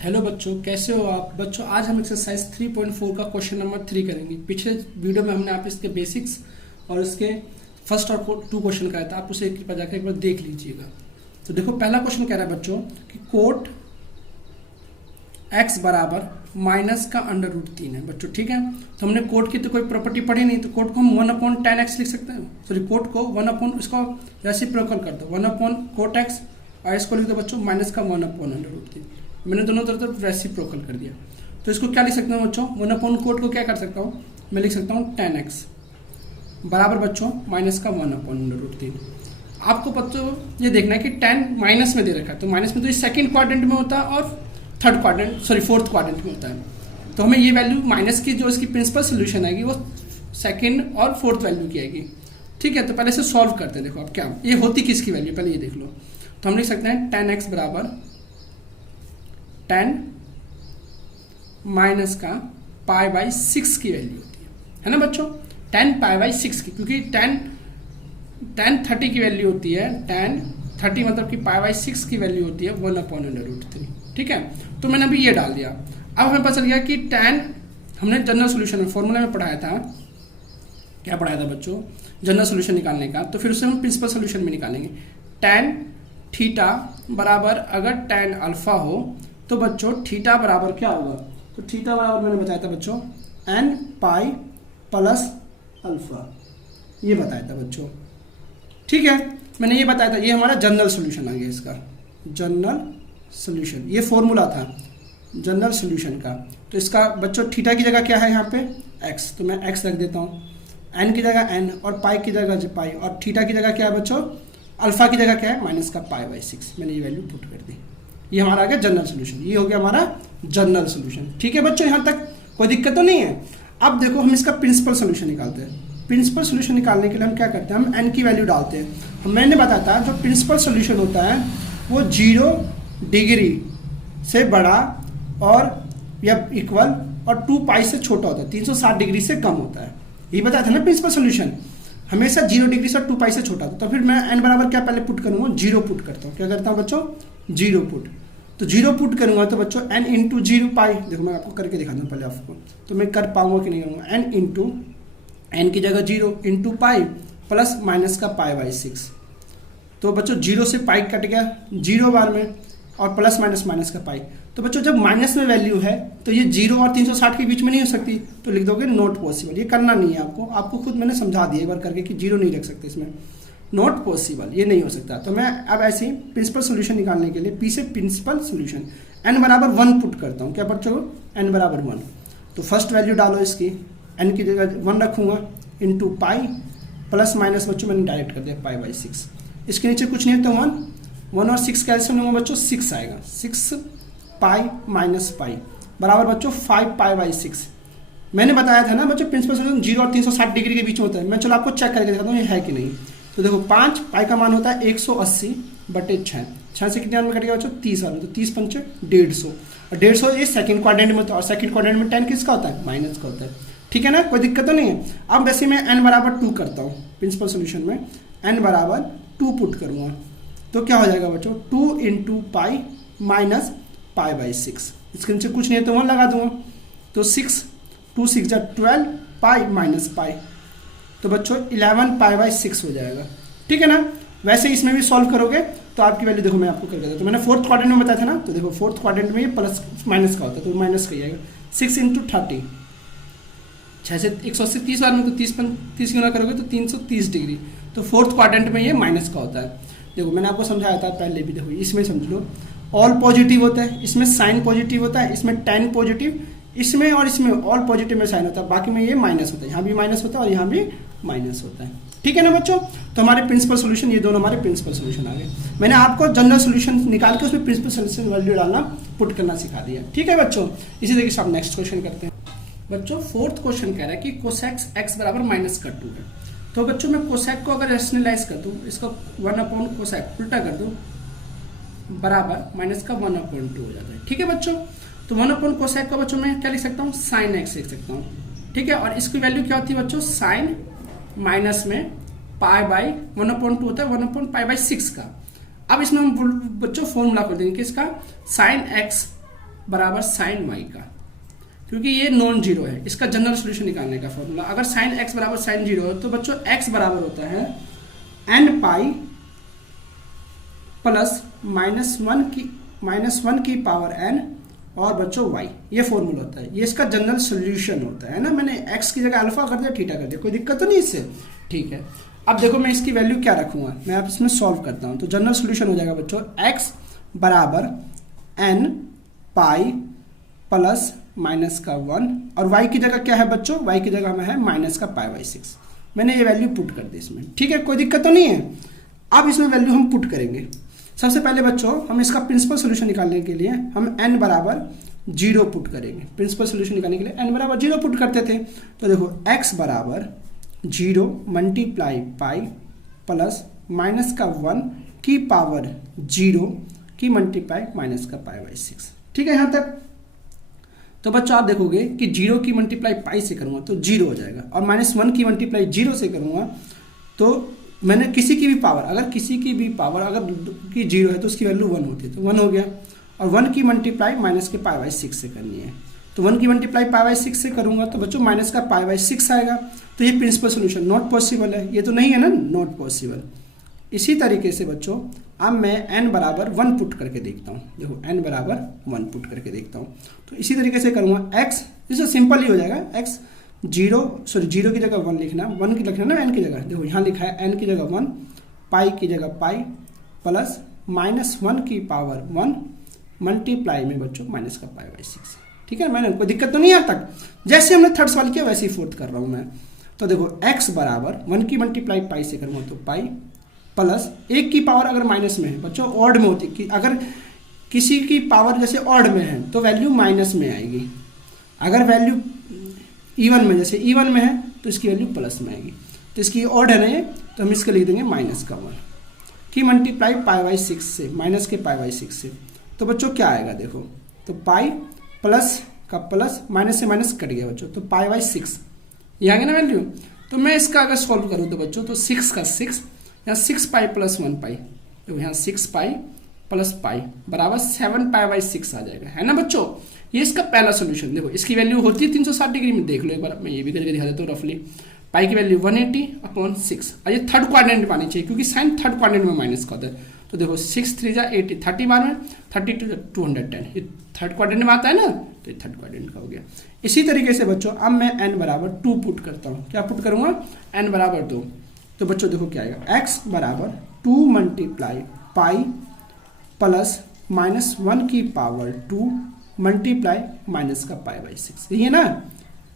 Hello बच्चों, कैसे हो आप बच्चों। आज हम एक्सरसाइज 3.4 का क्वेश्चन नंबर 3 करेंगे। पिछले वीडियो में हमने आप इसके बेसिक्स और इसके फर्स्ट और 2 क्वेश्चन कराया था। आप उसे एक बार जाकर एक बार देख लीजिएगा। तो देखो, पहला क्वेश्चन कह रहा है बच्चों कि कोट x बराबर माइनस का अंडर रूट 3 है बच्चों। ठीक है, तो हमने कोट की तो कोई प्रॉपर्टी पढ़ी नहीं, तो कोट को हम 1/10x लिख सकते हैं। सॉरी, कोट को 1 इसको रेसिप्रोकल कर दो, 1/कोट x, और इसको लिख दो बच्चों माइनस का 1/√3। मैंने दोनों तरफ रेसिप्रोकल कर दिया। तो इसको क्या लिख सकता हूँ बच्चों, 1/कोट को क्या कर सकता हूँ, मैं लिख सकता हूँ 10x बराबर बच्चों माइनस का 1/√3। आपको बच्चों ये देखना है कि 10 माइनस में दे रखा है, तो माइनस में तो ये सेकंड क्वाड्रेंट में होता है और फोर्थ क्वाड्रेंट में होता है। तो हमें ये वैल्यू माइनस की जो इसकी प्रिंसिपल सोल्यूशन आएगी वो सेकंड और फोर्थ वैल्यू की आएगी। ठीक है, तो पहले इसे सॉल्व करते हैं। देखो अब क्या ये होती किसकी वैल्यू, पहले ये देख लो। तो हम लिख सकते हैं 10x बराबर 10 माइनस का π/6 की वैल्यू होती है ना बच्चों, 10 π/6 की, क्योंकि 10 30 की वैल्यू होती है, 10 30 मतलब कि π/6 की वैल्यू होती है 1/√3। ठीक है, तो मैंने अभी ये डाल दिया। अब हमें पता चल गया कि 10 हमने जनरल सोल्यूशन में फॉर्मूला में पढ़ाया था। क्या पढ़ाया था बच्चों, जनरल सोल्यूशन निकालने का। तो फिर उसे हम प्रिंसिपल सोल्यूशन में निकालेंगे। tan थीटा बराबर अगर tan अल्फा हो तो बच्चों थीटा बराबर क्या होगा, तो थीटा बराबर मैंने बताया था बच्चों n पाई प्लस अल्फा, ये बताया था बच्चों। ठीक है, मैंने ये बताया था, ये हमारा जनरल सोल्यूशन आ गया इसका, जनरल सोल्यूशन। ये फॉर्मूला था जनरल सोल्यूशन का। तो इसका बच्चों थीटा की जगह क्या है यहाँ पे x, तो मैं x रख देता हूँ, n की जगह n और पाई की जगह पाई, और थीटा की जगह क्या है बच्चों, अल्फा की जगह क्या है माइनस का π/6। मैंने ये वैल्यू पुट कर दी, ये हमारा आ गया जनरल सोल्यूशन। ये हो गया हमारा जनरल सोल्यूशन। ठीक है बच्चों, यहाँ तक कोई दिक्कत तो नहीं है। अब देखो हम इसका प्रिंसिपल सोल्यूशन निकालते हैं। प्रिंसिपल सोल्यूशन निकालने के लिए हम क्या करते हैं, हम n की वैल्यू डालते हैं। मैंने बताया था जो प्रिंसिपल सोल्यूशन होता है वो 0 डिग्री से बड़ा और या इक्वल और 2π से छोटा होता है, 360 डिग्री से कम होता है। ये बताया था ना प्रिंसिपल सोल्यूशन, हमेशा 0 डिग्री से 2π से छोटा था। तो फिर मैं n बराबर क्या पहले पुट करूंगा, 0 पुट करता हूँ। क्या करता हूँ बच्चों, 0 पुट। तो 0 पुट करूंगा तो बच्चों n इंटू 0π, देखो मैं आपको करके दिखाता हूँ पहले आपको, तो मैं कर पाऊंगा कि नहीं करूँगा। n इंटू n की जगह 0 इंटू पाई प्लस माइनस का π/6। तो बच्चों 0 से पाई कट गया 0 बार में, और प्लस माइनस माइनस का पाई। तो बच्चों जब माइनस में वैल्यू है तो ये 0 और 360 के बीच में नहीं हो सकती, तो लिख दोगे नॉट पॉसिबल। ये करना नहीं है आपको खुद मैंने समझा दिया एक बार करके कि 0 नहीं रख सकते इसमें, नॉट पॉसिबल, ये नहीं हो सकता। तो मैं अब ऐसे ही प्रिंसिपल सोल्यूशन निकालने के लिए पी से प्रिंसिपल सोल्यूशन n बराबर 1 पुट करता हूँ। क्या बच्चों, n बराबर 1। तो फर्स्ट वैल्यू डालो इसकी, n की जगह 1 रखूंगा इंटू पाई प्लस माइनस बच्चों मैंने डायरेक्ट कर दिया π/6। इसके नीचे कुछ नहीं है तो 1 और 6 कैसे होंगे बच्चों, 6 आएगा, 6 पाई माइनस पाई बराबर बच्चों 5π/6। मैंने बताया था ना बच्चों प्रिंसिपल सोल्यूशन 0 और 360 डिग्री के बीच में होता है। मैं चलो आपको चेक करके दिखाता हूँ ये है कि नहीं। तो देखो 5 पाई का मान होता है 180/6, 6 से कितने में कट गया बच्चों, 30 में। तो 30 पंचे 150, और 150 ये सेकंड क्वाड्रेंट में होता है, और सेकंड क्वाड्रेंट में 10 किसका होता है, माइनस का होता है। ठीक है ना, कोई दिक्कत तो नहीं है। अब वैसे मैं n बराबर 2 करता हूँ, प्रिंसिपल सोल्यूशन में n बराबर 2 पुट करूँगा तो क्या हो जाएगा बच्चों, 2 इंटू पाई माइनस π/6। इसके नीचे कुछ नहीं है तो 1 लगा दूंगा, तो 6 2 6 जा 12 पाई माइनस पाई, तो बच्चों 11 π/6 हो जाएगा। ठीक है ना, वैसे इसमें भी सॉल्व करोगे तो आपकी वैल्यू देखो मैं आपको करके देता हूँ। तो मैंने फोर्थ क्वाड्रेंट में बताया था ना, तो देखो फोर्थ क्वाड्रेंट में ये प्लस माइनस का होता है, तो माइनस का ही आएगा। 6 इंटू 30, 6 से 180 30 बार में, तो 30 गुना करोगे तो 330 डिग्री। तो फोर्थ क्वाड्रेंट में ये माइनस का होता है। देखो मैंने आपको समझाया था पहले भी, देखो इसमें समझ लो ऑल पॉजिटिव होता है, इसमें साइन पॉजिटिव होता है, इसमें tan पॉजिटिव, इसमें और इसमें ऑल पॉजिटिव में साइन होता है, बाकी में ये माइनस होता है, यहाँ भी माइनस होता है और यहाँ भी माइनस होता है। ठीक है ना बच्चों, तो हमारे प्रिंसिपल सोल्यूशन, ये दोनों हमारे प्रिंसिपल सोल्यूशन आ गए। मैंने आपको जनरल सोल्यूशन निकाल के उसमें प्रिंसिपल सोल्यूशन वैल्यू डालना पुट करना सिखा दिया। ठीक है बच्चों, इसी तरीके से आप नेक्स्ट क्वेश्चन करते हैं। बच्चों फोर्थ क्वेश्चन कह रहा है कि कोसेक x बराबर -2 है। तो बच्चों मैं कोसेक को अगर रेशनलाइज कर दूं, इसको 1/कोसेक उल्टा कर दूं बराबर माइनस का 1/2 हो जाता है। ठीक है बच्चों, तो 1/कोसेक का बच्चों मैं क्या लिख सकता हूँ, साइन x लिख सकता हूँ। ठीक है, और इसकी वैल्यू क्या होती है बच्चों, साइन माइनस में π/1/2 होता है 1/π/6 का। अब इसमें हम बच्चों फॉर्मूला कर देंगे किसका, साइन x बराबर साइन वाई का, क्योंकि ये नॉन जीरो है, इसका जनरल सोल्यूशन निकालने का फॉर्मूला। अगर साइन एक्स बराबर साइन जीरो है तो बच्चों एक्स बराबर होता है n pi plus minus one की पावर एन और बच्चों वाई, ये फॉर्मूला होता है, ये इसका जनरल सोल्यूशन होता है ना। मैंने एक्स की जगह अल्फा कर दिया, थीटा कर दिया, कोई दिक्कत तो नहीं इससे, ठीक है। अब देखो मैं इसकी वैल्यू क्या रखूंगा, मैं आप इसमें सॉल्व करता हूं, तो जनरल सोल्यूशन हो जाएगा बच्चों एक्स बराबर एन पाई प्लस माइनस का 1 और y की जगह क्या है बच्चों, y की जगह में है माइनस का पाई बाई 6। मैंने ये वैल्यू पुट कर दी इसमें, ठीक है, कोई दिक्कत तो नहीं है। अब इसमें वैल्यू हम पुट करेंगे। सबसे पहले बच्चों हम इसका प्रिंसिपल सोल्यूशन निकालने के लिए हम n बराबर 0 पुट करेंगे। प्रिंसिपल सोल्यूशन निकालने के लिए n बराबर 0 पुट करते थे, तो देखो x बराबर 0 मल्टीप्लाई पाई प्लस माइनस का 1 की पावर 0 की मल्टीप्लाई माइनस का पाई बाई 6, ठीक है यहाँ तक। तो बच्चों आप देखोगे कि 0 की मल्टीप्लाई पाई से करूंगा तो 0 हो जाएगा, और -1 की मल्टीप्लाई 0 से करूंगा तो मैंने किसी की भी पावर, अगर किसी की भी पावर अगर की 0 है तो उसकी वैल्यू 1 होती है, तो 1 हो गया। और 1 की मल्टीप्लाई माइनस के पाई बाई 6 से करनी है, तो 1 की मल्टीप्लाई पाई बाई 6 से करूंगा तो बच्चों माइनस का पाई बाई 6 आएगा। तो ये प्रिंसिपल सोल्यूशन नॉट पॉसिबल है, ये तो नहीं है ना, नॉट पॉसिबल। इसी तरीके से बच्चों अब मैं n बराबर 1 पुट करके देखता हूँ, देखो n बराबर 1 पुट करके देखता हूँ, तो इसी तरीके से करूँगा x, इससे सिंपल ही हो जाएगा, x 0 की जगह 1 लिखना, 1 की लिखना ना n की जगह, देखो यहाँ लिखा है n की जगह 1, पाई की जगह पाई प्लस -1 की पावर 1 मल्टीप्लाई में बच्चों माइनस का पाई बाई 6, ठीक है। मैंने कोई दिक्कत तो नहीं है तक, जैसे हमने थर्ड सवाल किया वैसे ही फोर्थ कर रहा हूँ मैं। तो देखो x बराबर 1 की मल्टीप्लाई पाई से करूँगा तो पाई प्लस 1 की पावर अगर माइनस में है बच्चों, ऑड में होती कि अगर किसी की पावर जैसे ऑड में है तो वैल्यू माइनस में आएगी, अगर वैल्यू इवन में, जैसे इवन में है तो इसकी वैल्यू प्लस में आएगी। तो इसकी ऑड है ना ये, तो हम इसके लिख देंगे माइनस का 1 की मल्टीप्लाई पाई बाई 6 से, माइनस के पाई बाई 6 से, तो बच्चों क्या आएगा देखो, तो पाई प्लस का प्लस माइनस से माइनस कट गया बच्चों, तो पाई बाई 6 ये आ गया ना वैल्यू। तो मैं इसका अगर सॉल्व करूँ तो बच्चों तो 6 का 6, यहाँ 6 पाई प्लस 1 पाई, तो यहाँ 6 पाई प्लस पाई बराबर 7 पाई बाई 6 आ जाएगा, है ना बच्चों। ये इसका पहला सोल्यूशन। देखो इसकी वैल्यू होती है 360 डिग्री में, देख लो एक बार, मैं ये भी करके दिखा देता हूँ रफली। पाई की वैल्यू 180/6, और ये थर्ड क्वाड्रेंट में आनी चाहिए क्योंकि साइन थर्ड क्वाड्रेंट में माइनस का होता है। तो देखो 6 3 जा 80, 30 बार में 32 210, ये थर्ड क्वाड्रेंट में आता है ना, तो ये थर्ड क्वाड्रेंट का हो गया। इसी तरीके से बच्चों अब मैं n बराबर 2 पुट करता हूँ, क्या पुट करूँगा, n बराबर 2। तो बच्चों देखो क्या आएगा, x बराबर 2 मल्टीप्लाई पाई प्लस -1 की पावर 2 मल्टीप्लाई माइनस का पाई बाई 6, यही है ना।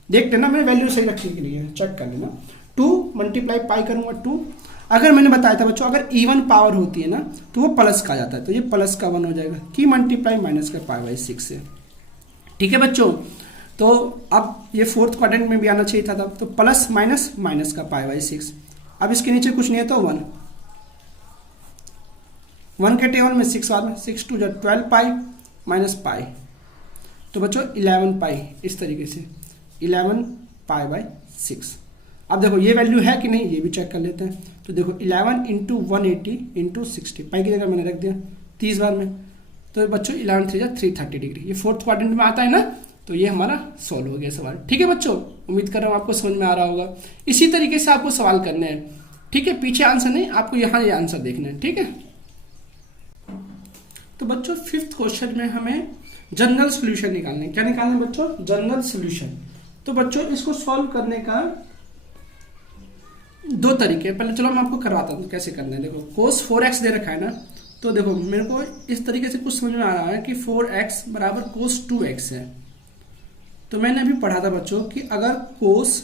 देख लेना, मैंने वैल्यू सही रखने के लिए चेक कर लेना। 2 मल्टीप्लाई पाई करूँगा 2, अगर मैंने बताया था बच्चों अगर इवन पावर होती है ना तो वो प्लस का आ जाता है, तो ये प्लस का 1 हो जाएगा की मल्टीप्लाई माइनस का पाई बाई 6 से, ठीक है बच्चों। तो अब ये फोर्थ क्वाड्रेंट में भी आना चाहिए था तब, तो प्लस माइनस माइनस का पाई बाई 6। अब इसके नीचे कुछ नहीं है तो 1 के टेबल में 6 बार में 6 2 12 पाई माइनस पाई, तो बच्चों 11 पाई, इस तरीके से 11 पाई बाई 6। अब देखो ये वैल्यू है कि नहीं ये भी चेक कर लेते हैं। तो देखो 11 इंटू 180 इंटू 60, पाई की जगह मैंने रख दिया 30 बार में, तो बच्चों 11 3 330 डिग्री, ये फोर्थ क्वाड्रेंट में आता है ना, तो ये हमारा सॉल्व हो गया सवाल, ठीक है बच्चों। उम्मीद कर रहा हूँ आपको समझ में आ रहा होगा। इसी तरीके से आपको सवाल करने हैं, ठीक है, पीछे आंसर नहीं, आपको यहाँ ये आंसर देखना है, ठीक है। तो बच्चों फिफ्थ क्वेश्चन में हमें जनरल सोल्यूशन निकालना है। क्या निकालना है बच्चों, जनरल सोल्यूशन। तो बच्चों इसको सॉल्व करने का 2 तरीके, पहले चलो मैं आपको करवाता हूँ कैसे करना है। देखो cos 4x दे रखा है ना, तो देखो मेरे को इस तरीके से कुछ समझ में आ रहा है कि 4x बराबर cos 2x है। तो मैंने अभी पढ़ा था बच्चों कि अगर cos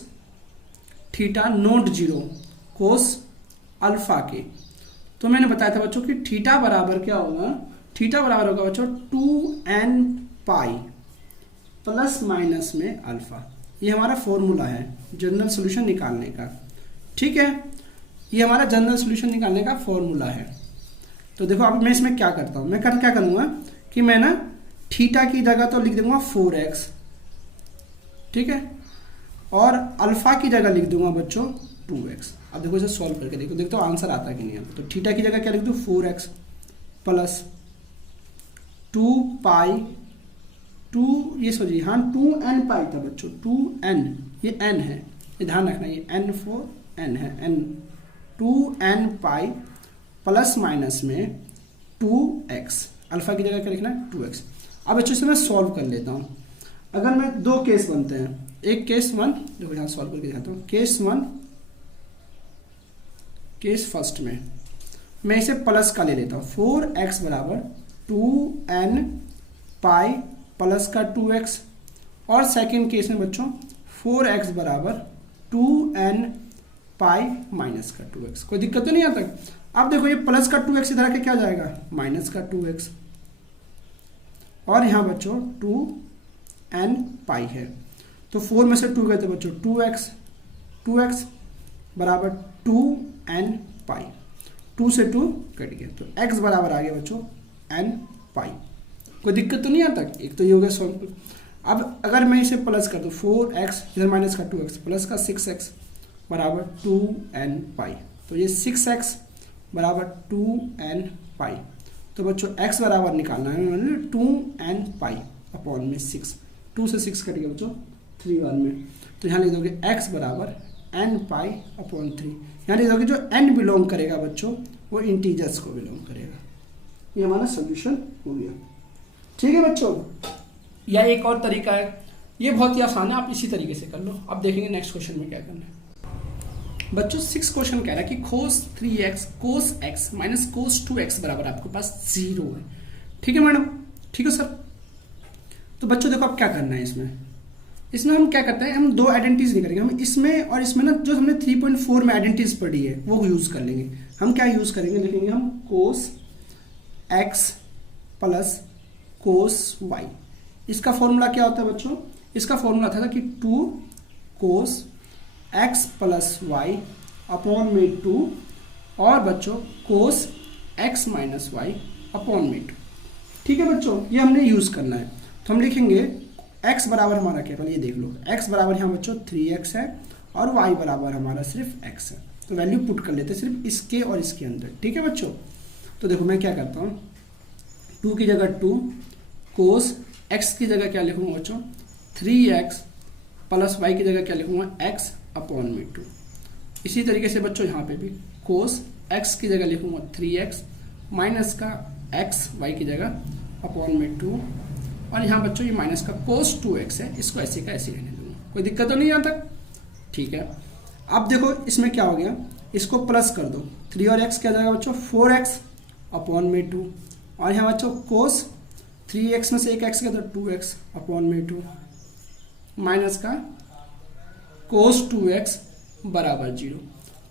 theta naught 0 cos alpha के, तो मैंने बताया था बच्चों कि थीटा बराबर क्या होगा, थीटा बराबर होगा बच्चों 2n पाई प्लस माइनस में अल्फा। ये हमारा फॉर्मूला है जनरल सोल्यूशन निकालने का, ठीक है, ये हमारा जनरल सोल्यूशन निकालने का फॉर्मूला है। तो देखो अब मैं इसमें क्या करता हूँ, मैं क्या करूँगा कि मैं ना थीटा की जगह तो लिख दूंगा 4x, ठीक है, और अल्फा की जगह लिख दूंगा बच्चों 2x। अब देखो इसे सॉल्व करके देखो तो आंसर आता कि नहीं आता। तो थीटा की जगह क्या लिख दूँ 4x प्लस 2 पाई ये सोचिए, हाँ 2n पाई था बच्चों, 2n, ये n है, ये ध्यान रखना, ये n for n है, n 2n पाई प्लस माइनस में 2x, अल्फा की जगह क्या लिखना है 2x। अब बच्चों से मैं सॉल्व कर लेता हूँ। अगर मैं दो केस बनते हैं, एक केस वन, देखो यहाँ सॉल्व करके दिखाता हूँ। केस वन, केस फर्स्ट में मैं इसे प्लस का ले लेता हूँ, 4x बराबर 2n पाई प्लस का 2x, और सेकेंड केस में बच्चों 4x बराबर 2n पाई माइनस का 2x। कोई दिक्कत तो नहीं आता। अब देखो ये प्लस का 2x इधर आके क्या जाएगा, माइनस का 2x, और यहाँ बच्चों 2n पाई है, तो 4 में से 2 गए थे बच्चों 2x बराबर 2n पाई, 2 से 2 कट गया, तो x बराबर आ गया बच्चों n पाई। कोई दिक्कत तो नहीं आता। एक तो ये हो गया सॉल्व। अब अगर मैं इसे प्लस कर दूँ, 4x इधर माइनस का 2x प्लस का 6x बराबर 2n पाई, तो ये 6x बराबर 2n पाई। तो बच्चों x बराबर निकालना है 2n पाई अपॉन में 6, 2 से 6 कट गया बच्चों 3 बार में, तो यहाँ लिख दोगे x बराबर n पाई अपॉन 3। यहाँ लिख दोगे जो n बिलोंग करेगा बच्चों वो इंटीजर्स को बिलोंग करेगा। ये हमारा सोल्यूशन हो गया। ठीक है बच्चों, या एक और तरीका है, ये बहुत ही आसान है, आप इसी तरीके से कर लो। अब देखेंगे नेक्स्ट क्वेश्चन में क्या करना है। बच्चों 6 क्वेश्चन कह रहा है कि cos 3x cos x minus cos 2x बराबर आपके पास 0 है। ठीक है मैडम, ठीक है सर। तो बच्चों देखो अब क्या करना है इसमें हम क्या करते हैं, हम दो आइडेंटिटीज नहीं करेंगे, हम इसमें और इसमें ना जो हमने 3.4 में आइडेंटिटीज पढ़ी है वो यूज कर लेंगे। हम क्या यूज करेंगे, लिखेंगे हम cos x plus cos y। इसका फॉर्मूला क्या होता है बच्चों, इसका फॉर्मूला था कि 2 cos x plus y upon में 2, और बच्चों cos x minus y upon में 2। ठीक है बच्चों, ये हमने यूज करना है। तो हम लिखेंगे x बराबर हमारा क्या, पहले ये देख लो, x बराबर यहाँ बच्चों 3x है और y बराबर हमारा सिर्फ x है, तो वैल्यू पुट कर लेते हैं सिर्फ इसके और इसके अंदर। ठीक है बच्चों, तो देखो मैं क्या करता हूँ, 2 की जगह 2, cos x की जगह क्या लिखूंगा बच्चों 3x प्लस y की जगह क्या लिखूंगा x अपॉन में 2। इसी तरीके से बच्चों यहाँ पे भी cos x की जगह लिखूंगा 3x माइनस का x y की जगह अपॉन में 2, और यहाँ बच्चों ये माइनस का cos 2x है, इसको ऐसे का ऐसे रहने दूंगा। कोई दिक्कत तो नहीं यहाँ तक। ठीक है, अब देखो इसमें क्या हो गया, इसको प्लस कर दो, 3 और x क्या जाएगा बच्चों 4x अपॉन में 2, और यहाँ बच्चों cos 3x में से एक x गया तो 2x अपॉन में 2 माइनस का cos 2x बराबर 0।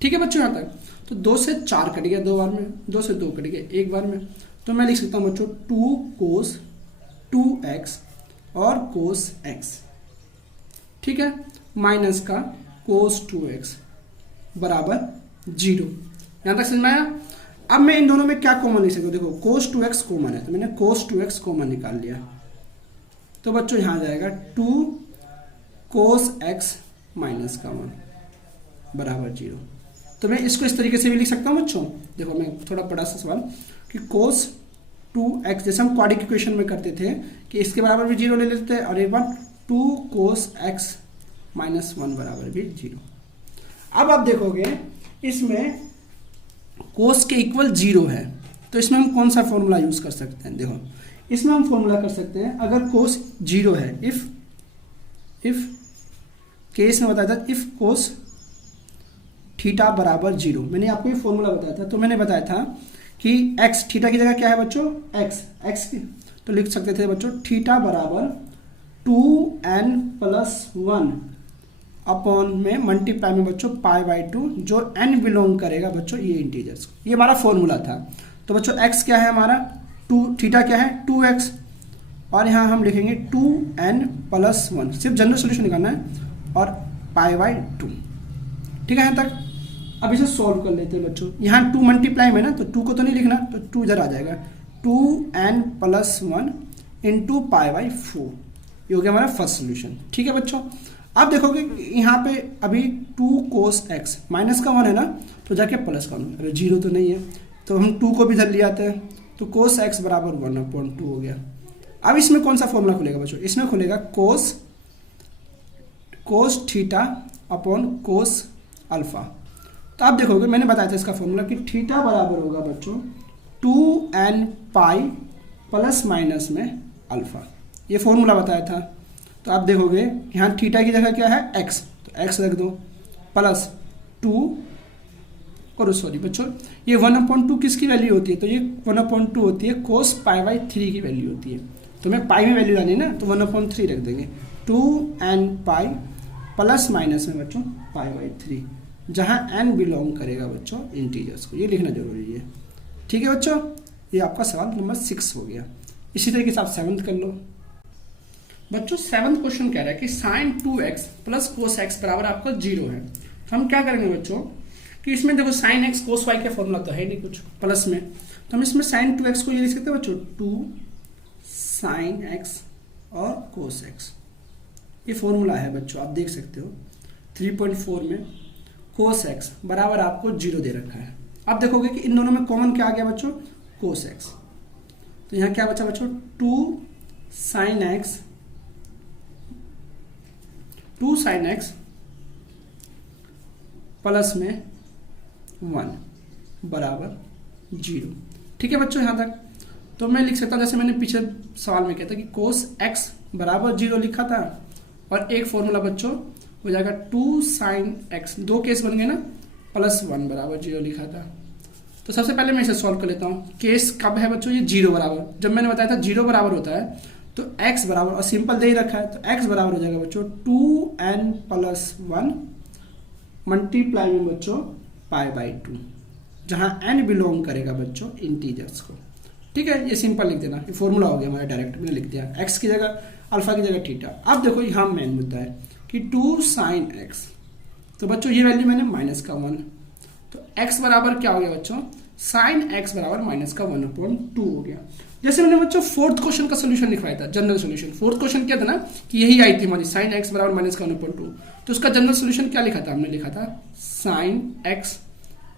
ठीक है बच्चों यहाँ तक। तो 2 से 4 कट गया 2 बार में, 2 से 2 कट गया 1 बार में, तो मैं लिख सकता हूँ बच्चों 2 cos 2x और cos x। ठीक है, माइनस का cos 2x बराबर 0। यहाँ तक समझ में आया। अब मैं इन दोनों में क्या कॉमन लिख सकता हूँ, देखो cos 2x कॉमन है तो मैंने cos 2x कॉमन निकाल लिया, तो बच्चों यहाँ जाएगा 2 cos x माइनस का 1 बराबर 0। तो मैं इसको इस तरीके से भी लिख सकता हूँ बच्चों। देखो मैं थोड़ा बड़ा सा सवाल कि cos 2x, जैसे हम क्वाड्रिक इक्वेशन में करते थे कि इसके बराबर भी 0 ले लेते हैं, और एक बार 2 cos x माइनस 1 बराबर भी 0। अब आप देखोगे इसमें cos के इक्वल 0 है, तो इसमें हम कौन सा फॉर्मूला यूज कर सकते हैं, देखो इसमें हम फॉर्मूला कर सकते हैं, अगर cos 0 है, इफ केस में बताया था इफ cos थीटा बराबर 0, मैंने आपको ये फॉर्मूला बताया था। तो मैंने बताया था कि x थीटा की जगह क्या है बच्चों x की, तो लिख सकते थे बच्चों थीटा बराबर 2n प्लस 1 अपॉन में मल्टीप्लाई में बच्चों पाई बाई 2, जो n बिलोंग करेगा बच्चों ये इंटीजर्स, ये हमारा फॉर्मूला था। तो बच्चों x क्या है हमारा 2, थीटा क्या है 2x, और यहाँ हम लिखेंगे 2n प्लस 1, सिर्फ जनरल सोल्यूशन निकालना है, और पाई बाई 2। ठीक है यहाँ तक। अब इसे सॉल्व कर लेते हैं बच्चों। यहाँ 2 मल्टीप्लाई में ना, तो 2 को तो नहीं लिखना, तो 2 इधर आ जाएगा, 2n plus 1 into pi by 4, ये हो गया हमारा फर्स्ट सोल्यूशन। ठीक है बच्चों। अब देखोगे यहाँ पे अभी 2 cos x माइनस का 1 है ना, तो जाके प्लस का 1, अरे 0 तो नहीं है, तो हम 2 को भी इधर ले आते हैं, तो cos x बराबर 1/2 हो गया, अब इसमें कौन सा फॉर्मूला खुलेगा बच्चों, इसमें खुलेगा cos theta upon cos alpha. तो आप देखोगे मैंने बताया था इसका फॉर्मूला कि थीटा बराबर होगा बच्चों 2n पाई प्लस माइनस में अल्फा, ये फॉर्मूला बताया था। तो आप देखोगे यहाँ थीटा की जगह क्या है x, तो x रख दो प्लस 2 और सॉरी बच्चों ये 1/2 किसकी वैल्यू होती है, तो ये 1/2 होती है कोस पाई बाई 3 की वैल्यू होती है। तो मैं पाई में वैल्यू लानी है ना, तो 1/3 रख देंगे 2n पाई प्लस माइनस में बच्चों पाई बाई 3, जहाँ n बिलोंग करेगा बच्चों इंटीजर्स को, ये लिखना जरूरी है। ठीक है बच्चों, ये आपका सवाल नंबर 6 हो गया। इसी तरीके से आप 7th कर लो बच्चों। 7th क्वेश्चन कह रहा है कि sign 2x plus cos x बराबर आपका 0 है। तो हम क्या करेंगे बच्चों कि इसमें देखो साइन x कोस y का फॉर्मूला तो है नहीं कुछ प्लस में, तो हम इसमें साइन 2x को ये लिख सकते हैं बच्चों 2 साइन x और कोस x, ये फॉर्मूला है बच्चों, आप देख सकते हो 3.4 में कोस x बराबर आपको 0 दे रखा है। अब देखोगे कि इन दोनों में कॉमन क्या आ गया बच्चों, कोस x, तो यहाँ क्या बचा बच्चों 2 साइन x प्लस में 1 बराबर 0। ठीक है बच्चों यहाँ तक। तो मैं लिख सकता हूँ जैसे मैंने पीछे सवाल में कहता कि कोस x बराबर 0 लिखा था, और एक फॉर्मूला बच्चों हो जाएगा 2 साइन x, दो केस बन गए ना, प्लस 1 बराबर 0 लिखा था। तो सबसे पहले मैं इसे सॉल्व कर लेता हूँ। केस कब है बच्चों, ये 0 बराबर, जब मैंने बताया था 0 बराबर होता है तो x बराबर, और सिंपल दे ही रखा है, तो x बराबर हो जाएगा बच्चों 2n प्लस 1 मल्टीप्लाई में बच्चों पाई बाई 2, जहाँ n बिलोंग करेगा बच्चों इंटीजर्स को। ठीक है, ये सिंपल लिख देना, ये फॉर्मूला हो गया हमारा, डायरेक्ट मैंने लिख दिया x की जगह अल्फा की जगह थीटा। अब देखो यहाँ मेन मुद्दा है कि 2 साइन x, तो बच्चों ये वैल्यू मैंने माइनस का 1, तो x बराबर क्या हो गया बच्चों, साइन x बराबर माइनस का 1/2 हो गया। जैसे मैंने बच्चों 4th क्वेश्चन का सोल्यूशन लिखवाया था, जनरल सोल्यूशन। 4th क्वेश्चन क्या था ना कि यही आई थी हमारी साइन x बराबर माइनस का 1/2, तो उसका जनरल सोल्यूशन क्या लिखा था, हमने लिखा था साइन x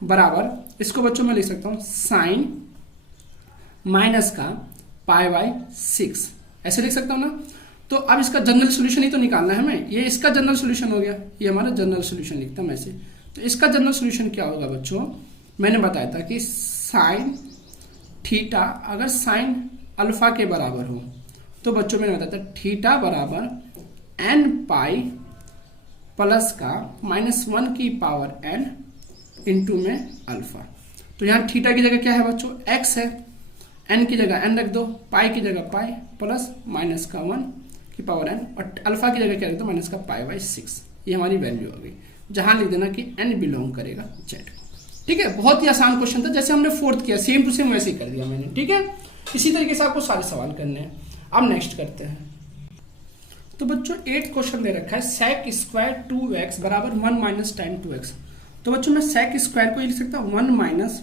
बराबर, इसको बच्चों मैं लिख सकता हूँ साइन माइनस का पाई बाई 6, ऐसे लिख सकता हूँ ना। तो अब इसका जनरल सोल्यूशन ही तो निकालना है हमें, ये इसका जनरल सोल्यूशन हो गया, ये हमारा जनरल सोल्यूशन लिखता हूँ मैं ऐसे। तो इसका जनरल सोल्यूशन क्या होगा बच्चों, मैंने बताया था कि साइन थीटा अगर साइन अल्फा के बराबर हो, तो बच्चों मैंने बताया था थीटा बराबर n पाई प्लस का -1 की पावर n इंटू में अल्फा। तो यहाँ थीटा की जगह क्या है बच्चों, x है, n की जगह n रख दो, पाई की जगह पाई प्लस माइनस का 1 की पावर n, और अल्फा की जगह क्या रख दो माइनस का पाई बाई 6, ये हमारी वैल्यू हो गई, जहां लिख देना कि n बिलोंग करेगा z। ठीक है, बहुत ही आसान क्वेश्चन था, जैसे हमने 4th किया सेम टू सेम वैसे ही कर दिया मैंने। ठीक है, इसी तरीके से आपको सारे सवाल करने हैं। अब नेक्स्ट करते हैं। तो बच्चों 8th क्वेश्चन दे रखा है sec स्क्वायर 2x बराबर 1 माइनस tan 2x। तो बच्चों मैं sec स्क्वायर को ये लिख सकता हूँ 1 माइनस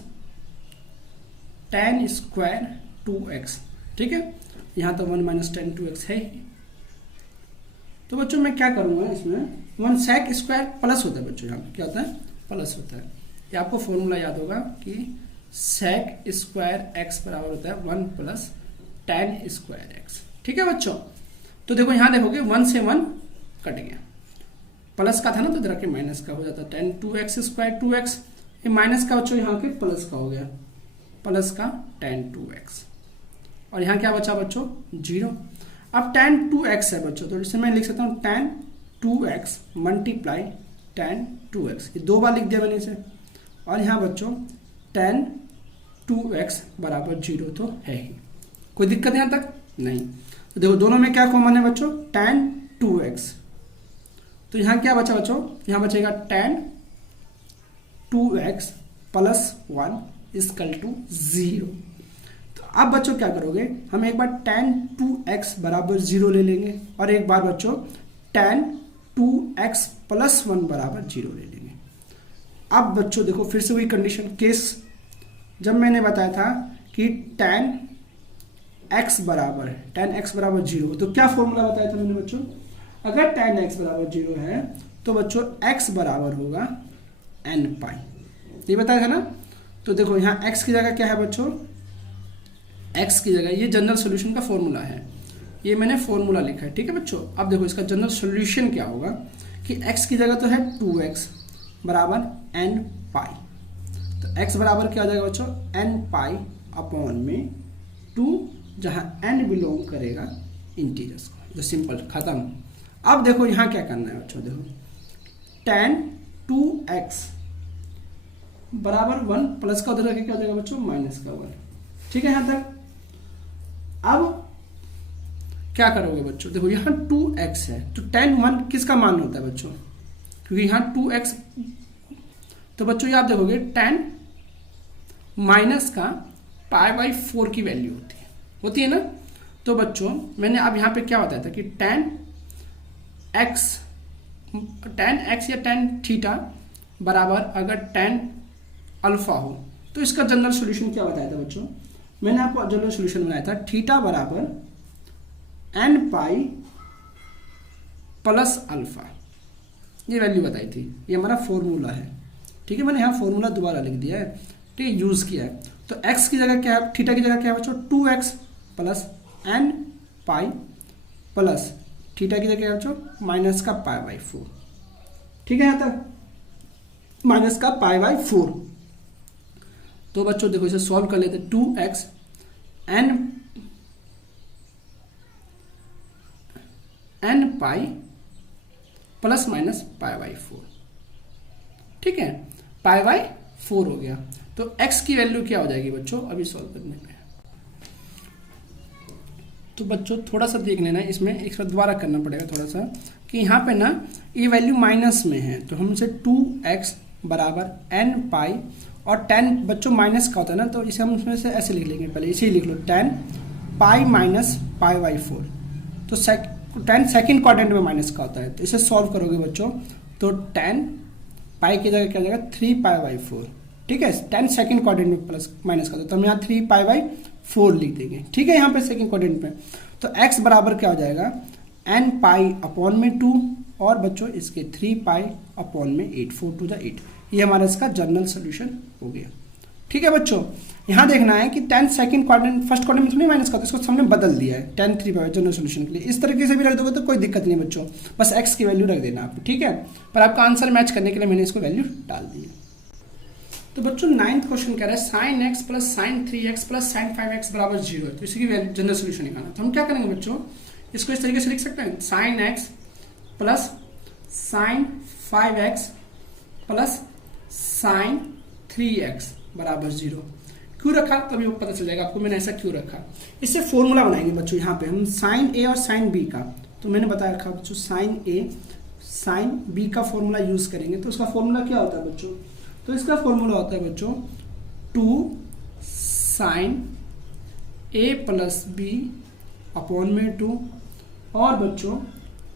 tan स्क्वायर 2x। ठीक है, यहाँ तो 1 माइनस tan 2x है ही। तो बच्चों मैं क्या करूँगा, इसमें 1 sec स्क्वायर प्लस होता है बच्चों, यहाँ पे क्या होता है प्लस होता है। ये आपको फॉर्मूला याद होगा कि sec स्क्वायर x बराबर होता है 1 प्लस tan स्क्वायर x। ठीक है बच्चों, तो देखो यहाँ देखोगे 1 से 1 कट गया, प्लस का था ना तो इधर के माइनस का हो जाता है tan 2x स्क्वायर 2x, ये माइनस का बच्चों यहाँ के प्लस का हो गया, प्लस का tan 2x, और यहाँ क्या बचा बच्चों 0। अब tan 2x है बच्चों, तो इसे मैं लिख सकता हूँ tan 2x multiply tan 2x, ये 2 बार लिख दिया मैंने इसे। और यहाँ बच्चों tan 2x बराबर 0 तो है ही, कोई दिक्कत यहाँ तक नहीं। तो देखो दोनों में क्या कॉमन है बच्चों tan 2x, तो यहाँ क्या बचा बच्चों, यहाँ बचेगा tan 2x plus 1 equal to 0। तो अब बच्चों क्या करोगे, हम एक बार tan 2x बराबर 0 ले लेंगे, और एक बार बच्चों tan 2x प्लस 1 बराबर 0 ले लेंगे। अब बच्चों देखो फिर से वही कंडीशन केस, जब मैंने बताया था कि tan x बराबर 0, तो क्या फॉर्मूला बताया था मैंने बच्चों, अगर tan x बराबर 0 है तो बच्चों x बराबर होगा n पाई, ये बताया था ना। तो देखो यहाँ x की जगह क्या है बच्चों, x की जगह ये जनरल सॉल्यूशन का फॉर्मूला है, ये मैंने फॉर्मूला लिखा है, ठीक है बच्चों। अब देखो इसका जनरल सोल्यूशन क्या होगा कि x की जगह तो है 2x बराबर n पाई, तो x बराबर क्या हो जाएगा बच्चों n पाई अपॉन में 2, जहां n बिलोंग करेगा इंटीजर्स को, जो सिंपल खत्म। अब देखो यहाँ क्या करना है बच्चों, देखो tan 2x बराबर 1 प्लस का उधर क्या हो जाएगा बच्चों माइनस का 1, ठीक है यहाँ तक। अब क्या करोगे बच्चों, देखो यहाँ 2x है तो tan 1 किसका मान होता है बच्चों, क्योंकि यहाँ 2x, तो बच्चों ये आप देखोगे tan माइनस का पाई बाई 4 की वैल्यू होती है ना। तो बच्चों मैंने अब यहाँ पे क्या बताया था कि tan x या tan थीटा बराबर अगर tan अल्फा हो तो इसका जनरल सॉल्यूशन क्या बताया था बच्चों, मैंने आपको जनरल सॉल्यूशन बनाया था थीटा बराबर n पाई प्लस अल्फा, ये वैल्यू बताई थी, ये हमारा फॉर्मूला है, ठीक है। मैंने यहाँ फॉर्मूला दोबारा लिख दिया है, ठीक है, यूज किया है। तो x की जगह क्या है, थीटा की जगह क्या है बच्चों 2x plus n pi plus theta की जगह क्या है बच्चों माइनस का पाई बाई 4, ठीक है यहाँ तक, माइनस का पाई बाई 4। तो बच्चों देखो इसे सॉल्व कर लेते, 2x n pi plus minus pi by 4, ठीक है, पाई बाई 4 हो गया। तो x की वैल्यू क्या हो जाएगी बच्चों अभी सॉल्व करने पे, तो बच्चों थोड़ा सा देख लेना है इसमें, एक बार दोबारा करना पड़ेगा थोड़ा सा, कि यहाँ पे ना ये वैल्यू माइनस में है, तो हमसे 2x बराबर n पाई और 10 बच्चों माइनस का होता है ना, तो इसे हम उसमें से ऐसे लिख लेंगे, पहले इसे ही लिख लो 10 पाई माइनस पाई बाई 4, तो 10 सेकेंड क्वाड्रेंट में माइनस का होता है, तो इसे सॉल्व करोगे बच्चों तो 10 पाई की जगह क्या हो जाएगा 3 पाई बाई 4, ठीक है, 10 सेकेंड क्वाड्रेंट में प्लस माइनस का होता है, तो हम यहाँ 3 पाई बाई 4 लिख देंगे, ठीक है, यहाँ पे सेकेंड क्वाड्रेंट में। तो x बराबर क्या हो जाएगा n पाई अपॉन में 2 और बच्चों इसके 3 पाई अपॉन में 8, 4 टू द 8, ये हमारा इसका जनरल सोल्यूशन हो गया, ठीक है बच्चों। यहाँ देखना है कि 10 सेकंड क्वाड्रेंट फर्स्ट क्वाड्रेंट में तो नहीं माइनस का, तो इसको हमने बदल दिया है 10 3 पाई जनरल सोल्यूशन के लिए, इस तरीके से भी रख दोगे तो कोई दिक्कत नहीं बच्चों, बस x की वैल्यू रख देना आप, ठीक है, पर आपका आंसर मैच करने के लिए मैंने इसको वैल्यू डाल दी है। तो बच्चों 9th क्वेश्चन कह रहा है sine x plus sign 3x plus sign 5x बराबर 0 है, तो इसी की जनरल सोल्यूशन निकालना। तो हम क्या करेंगे बच्चों, इसको इस तरीके से लिख सकते हैं, sine x plus sign 5x plus sign 3x बराबर 0। क्यों रखा तभी वो पता चल जाएगा आपको मैंने ऐसा क्यों रखा। इससे फॉर्मूला बनाएंगे बच्चों, यहाँ पे हम साइन ए और साइन बी का, तो मैंने बताया रखा बच्चों साइन ए साइन बी का फॉर्मूला यूज करेंगे। तो उसका फॉर्मूला क्या होता है बच्चों, तो इसका फॉर्मूला होता है बच्चों 2 साइन ए प्लस बी अपॉन में 2 और बच्चों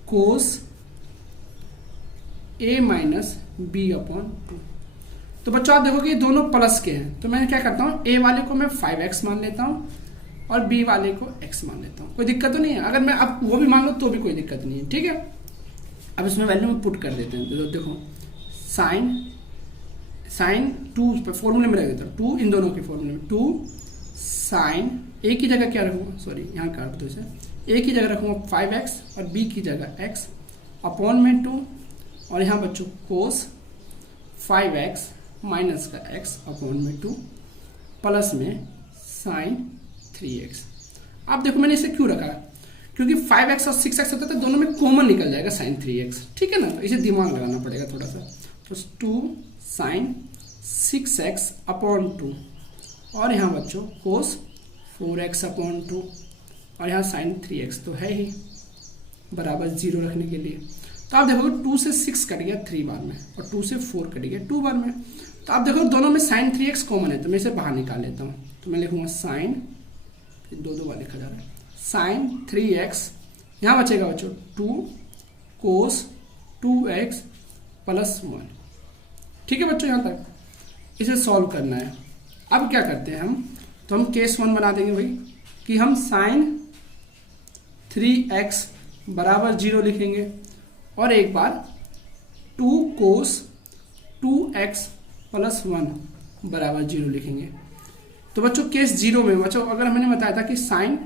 कोस ए माइनस बी अपॉन 2। तो बच्चों आप देखोगे ये दोनों प्लस के हैं, तो मैं क्या करता हूँ ए वाले को मैं 5x मान लेता हूँ और बी वाले को x मान लेता हूँ, कोई दिक्कत तो नहीं है। अगर मैं अब वो भी मान लो तो भी कोई दिक्कत नहीं है, ठीक है। अब इसमें वैल्यू में पुट कर देते हैं, तो देखो साइन 2 फॉर्मूले में रख देता हूँ, 2 इन दोनों के फॉर्मूले में 2 साइन ए की जगह क्या रखूँगा, सॉरी यहाँ काट दो इसे, ए की जगह रखूँगा 5x और बी की जगह x अपॉन में 2 और यहाँ बच्चों कोस 5x माइनस का x अपॉन में 2 प्लस में साइन 3x। अब देखो मैंने इसे क्यों रखा, क्योंकि 5x और 6x होता है तो दोनों में कॉमन निकल जाएगा साइन 3x, ठीक है ना, तो इसे दिमाग लगाना पड़ेगा थोड़ा सा। तो 2 साइन 6x अपॉन 2 और यहाँ बच्चों कोस 4x अपॉन 2 और यहाँ साइन 3x तो है ही बराबर 0 रखने के लिए। तो आप देखोगे 2 से 6 कट गया 3 बार में और 2 से 4 कट गया 2 बार में। तो आप देखो दोनों में साइन 3x कॉमन है, तो मैं इसे बाहर निकाल लेता हूँ, तो मैं लिखूंगा साइन 2 बार लिखा जा रहा है साइन 3x, यहाँ बचेगा बच्चों 2 कोस 2x प्लस 1, ठीक है बच्चों। यहाँ तक इसे सॉल्व करना है। अब क्या करते हैं हम, तो हम केस 1 बना देंगे भाई कि हम साइन 3x बराबर 0 लिखेंगे और एक बार 2 कोस 2x प्लस 1 बराबर 0 लिखेंगे। तो बच्चों केस 0 में बच्चों अगर मैंने बताया था कि साइन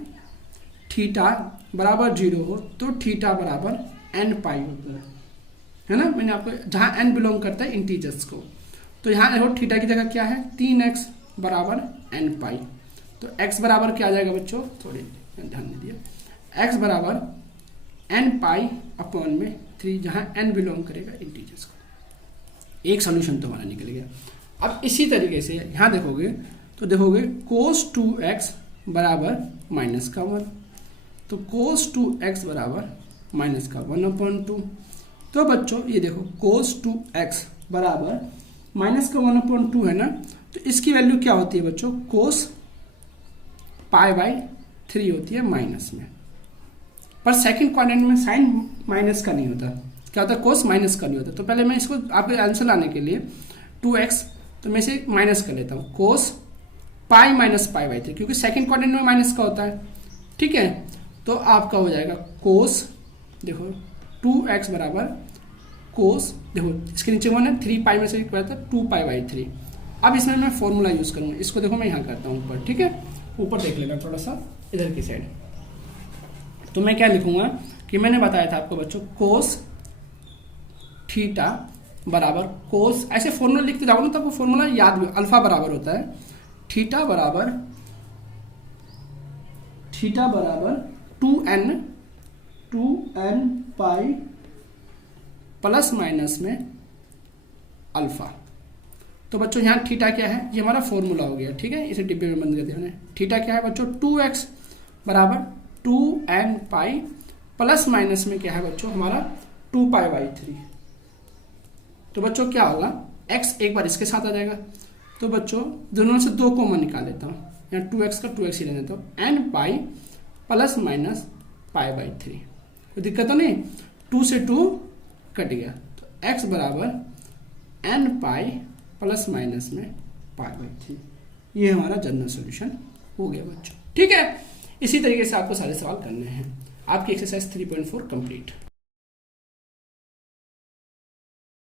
थीटा बराबर 0 हो तो थीटा बराबर n पाई होता है ना। मैंने आपको जहाँ n बिलोंग करता है इंटीजर्स को, तो यहाँ देखो थीटा की जगह क्या है 3x बराबर n पाई। तो x बराबर क्या आ जाएगा बच्चों, थोड़ी ध्यान नहीं दिया, x बराबर n पाई अपॉन में 3, जहाँ n बिलोंग करेगा इंटीजर्स को। एक सॉल्यूशन तो हमारा निकल गया। अब इसी तरीके से यहाँ देखोगे तो देखोगे cos 2x बराबर माइनस का 1, तो cos 2x बराबर माइनस का 1/2। तो बच्चों ये देखो cos 2x बराबर माइनस का 1/2 है ना, तो इसकी वैल्यू क्या होती है बच्चों, cos π/3 होती है माइनस में। पर सेकंड क्वाड्रेंट में साइन माइनस का नहीं होता, क्या होता है cos माइनस का नहीं होता। तो पहले मैं इसको आपके आंसर लाने के लिए 2x, तो मैं इसे माइनस कर लेता हूँ cos पाई माइनस π/3, क्योंकि सेकंड क्वाड्रेंट में माइनस का होता है, ठीक है। तो आपका हो जाएगा cos, देखो 2x बराबर cos, देखो इसके नीचे 1 है, 3 पाई में से क्या था 2π/3। अब इसमें मैं फॉर्मूला यूज़ करूँगा, इसको देखो मैं यहाँ करता हूँ ऊपर, ठीक है, ऊपर देख लेना थोड़ा सा इधर की साइड। तो मैं क्या लिखूँगा कि मैंने बताया था आपको बच्चों cos थीटा बराबर cos, ऐसे फॉर्मूला लिखते जाओ ना तो आपको फॉर्मूला याद भी, अल्फा बराबर होता है थीटा बराबर 2n पाई प्लस माइनस में अल्फा। तो बच्चों यहाँ थीटा क्या है, ये हमारा फॉर्मूला हो गया, ठीक है, इसे डिब्बे में बंद कर दिया मैंने। थीटा क्या है बच्चों 2x बराबर 2n पाई प्लस माइनस में क्या है बच्चों हमारा 2π/3। तो बच्चों क्या होगा, x एक बार इसके साथ आ जाएगा, तो बच्चों दोनों से 2 कॉमन निकाल लेता हूँ, यहाँ 2x का 2x ही ले लेता हूँ, n पाई प्लस माइनस π/3। कोई दिक्कत तो नहीं, 2 से 2 कट गया, तो x बराबर n पाई प्लस माइनस में π/3। ये हमारा जनरल सॉल्यूशन हो गया बच्चों, ठीक है। इसी तरीके से आपको सारे सवाल करने हैं। आपकी एक्सरसाइज 3.4 कंप्लीट।